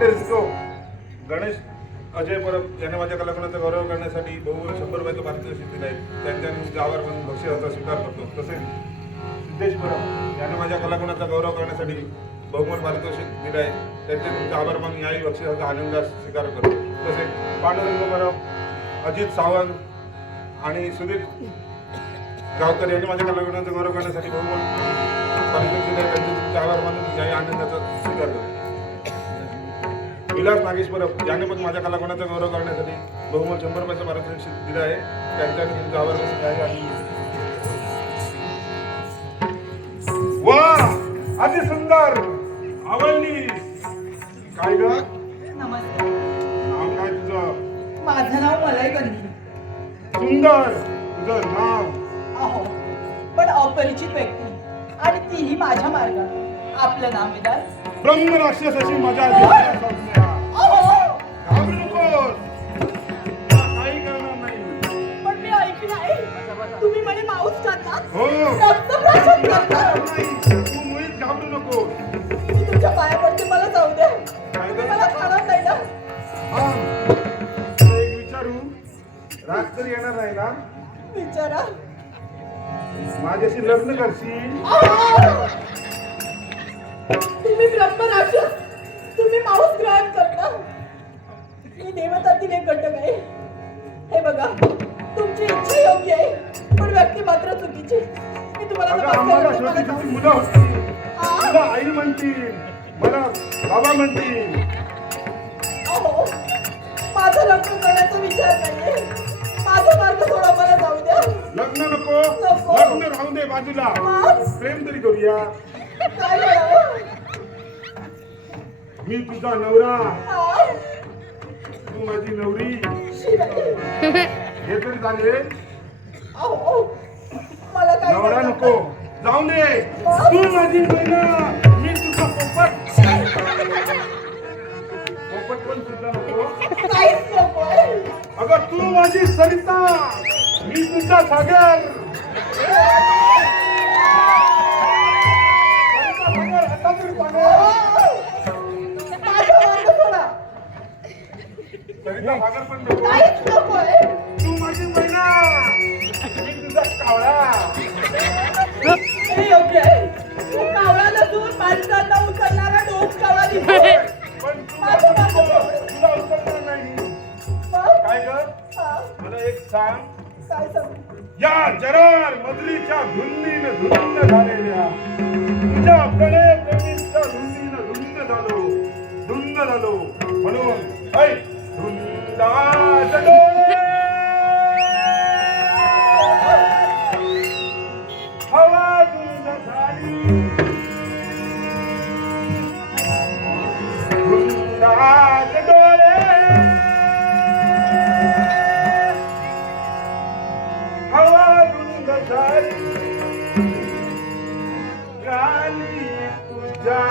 टेरिस्को गणेश अजय परब यांनी माझ्या कलागुणाचा गौरव करण्यासाठी बहुमूल्य 100 रुपयाचं पारितोषिक दिले आहे. त्यांच्या गावावर म्हणून बक्षिसाचा स्वीकार करतो. तसेच सिद्धेश परब यांनी माझ्या कलागुणाचा गौरव करण्यासाठी बहुमूल्य पारितोषिक दिले आहे. त्यांचे तुमचे आभार मानून याही बक्षिसाचा आनंद स्वीकार करतो. तसेच पांडुरंग परब, अजित सावंत आणि सुधीर गावकर यांनी माझ्या कलागुणाचा गौरव करण्यासाठी बहुमूल्य पारितोषिक दिले आहे. त्यांचे तुमचे आभार मानून याही आनंदाचा स्वीकार करतो. विलास नागेश परब यांनी पण माझ्या कलागुणाचा गौरव करण्यासाठी बहुमूल्य 100 रुपयाचं पारितोषिक दिलं आहे. त्यांच्या तुमचा आभार मानून याही आनंद. वा, अति सुंदर, आवडली. काय ग? नमस्कार. नाव काय तुझं? माझं नाव मलई गंधी. सुंदर तुझं नाव. अहो, पण अपरिचित व्यक्ती आणि तीही माझ्या मार्गात. आपलं नाव विधान ब्रह्म राक्षस अशी मजा घाबरू नकोस. काही करणार नाही. पण मी ऐकलं आहे तुम्ही म्हणे माऊस खातात. हो. रक्तप्राशन करता. तू मुळीच घाबरू नको. मी तुमच्या पाया पडते, मला जाऊ दे. तुम्ही मला खाणार नाही ना. एक विचारू, राग तरी येणार नाही ना? विचारा. माझ्याशी लग्न करशील? तुम्ही ब्रह्म राक्षस, तुम्ही माऊस ग्रहण करता. मी देवतातील एक घटक आहे. हे बघा, तुमची इच्छा योग्य आहे पण व्यक्ती मात्र चुकीची. मी तुम्हाला आम्हाला शेवटी मुलं होती. तुला आई म्हणतील, मला बाबा म्हणतील. अहो, माझं लग्न करण्याचा विचार नाहीये. माझा मार्ग थोडा मला जाऊ द्या. लग्न नको. लग्न राहून दे बाजूला. प्रेम तरी करूया. काय करावं? मी तुझा नवरा, तू माझी नवरी. हे तरी झाले. अहो, मला काय नवरा नको, जाऊ दे. तू माझी मैना, मी तुझा पोपट. पोपट पण तुझा नको. काहीच नकोय. अगं तू माझी सरिता, मी तुझा सागर. आता तरी सरिता सागर पण नको. काहीच नकोय. तू माझी मैना, मी तुझा कावळा. हे योग्य आहे. तू कावळा नसून माणसांना उचलणारा डोस कावळा दिसतोय. पण तू तुला उचलणार नाही. काय ग? मला एक सांग. काय सांगू? या जरार मधलीच्या धुंदीनं धुंद झालेल्या तुझ्या प्रणय प्रेमीच्या धुंदीनं धुंद झालो म्हणून ऐ धुंदाच डोळे हवा धुंद झाली धुंदाच डोळे हवा धुंद झाली गाली तुझ्या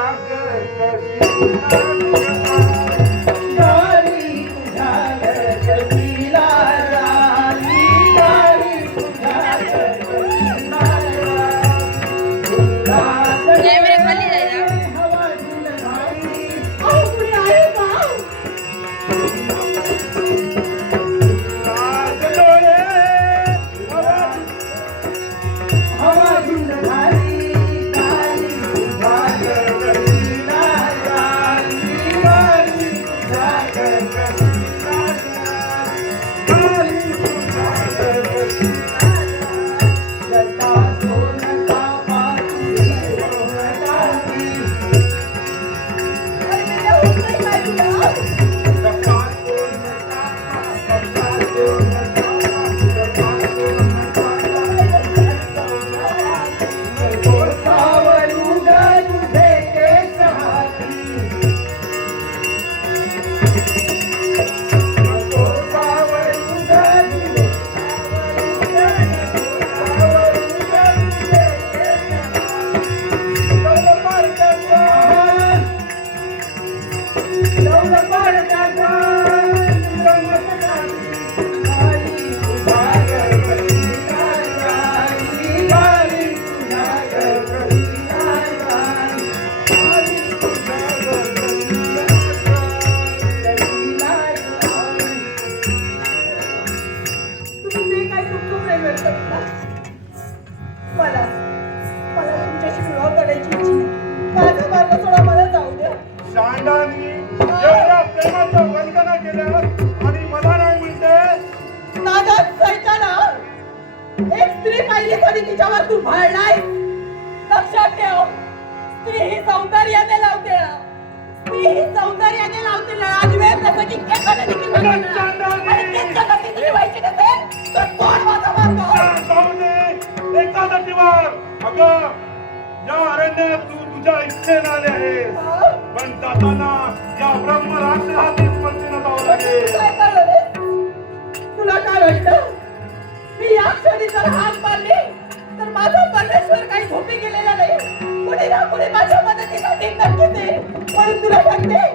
आणि तिच्यावर तू भाळलाय. लक्षात ठेव, स्त्री ही सौंदर्याने लावते लळा. स्त्री ही सौंदर्याने लावते लळा. आणि वेळ त्यासाठी एखाद्या देखील आणि तितक्या गतीने निभायची नसेल तर कोण माझा मार्ग? अगं या अरण्यात तू तुझ्या इच्छेने आले आहेस, पण जाताना या ब्रह्म राक्षसातील पद्धतीने जावं लागेल. काय कळलं रे? तुला काय वाटतं मी या क्षणी जर हात मारली तर माझा परमेश्वर काही झोपी गेलेला नाही. कुणी ना कुणी माझ्या मदतीसाठी नक्कीच येईल. म्हणून तुला सांगते